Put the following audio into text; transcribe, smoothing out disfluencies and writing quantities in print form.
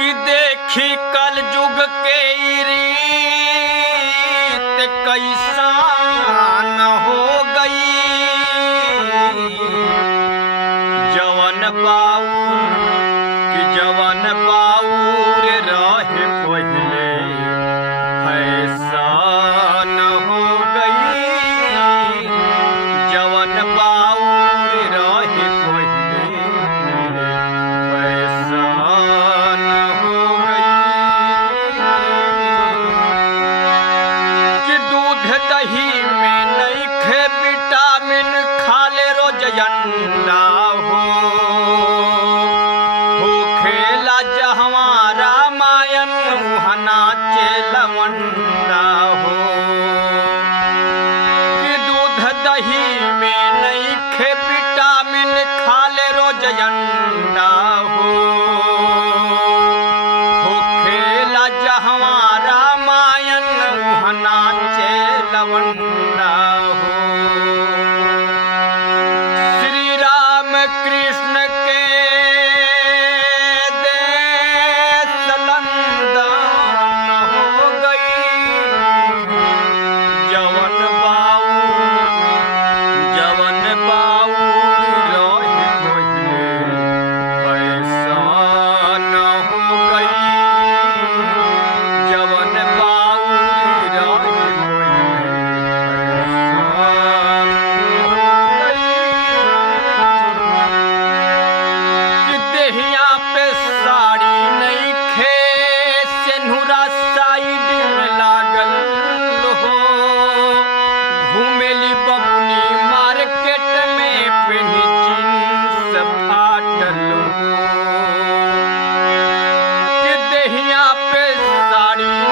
कि देखी कल युग के ई रीत कैसा न हो गई। जवन बाउर कि जवन बाउर रहे पहले फैशन हो गई। जवन बाउर रहे पहले फैशन हो गई। कि दूध दही में नइखे विटामिन, खा ले रोज अंडा हो खेला जहवा रामायण उहना लवंडा हो। कि दूध दही में नइखे विटामिन, खा ले रोज अंडा हो खेला जहवा रामायण उहना लवंडा हो। श्री राम कृष्ण के देश लंदन हो गई। जवन बाउर रहे पहले फैशन हो गई। जवन बाउर रहे देहिया पे साड़ी नइखे, सेनुरा साइड में लागल हो। घूमेली बबुनी मार्केट में पेनी जींस फाटल हो। कि देहिया पे साड़ी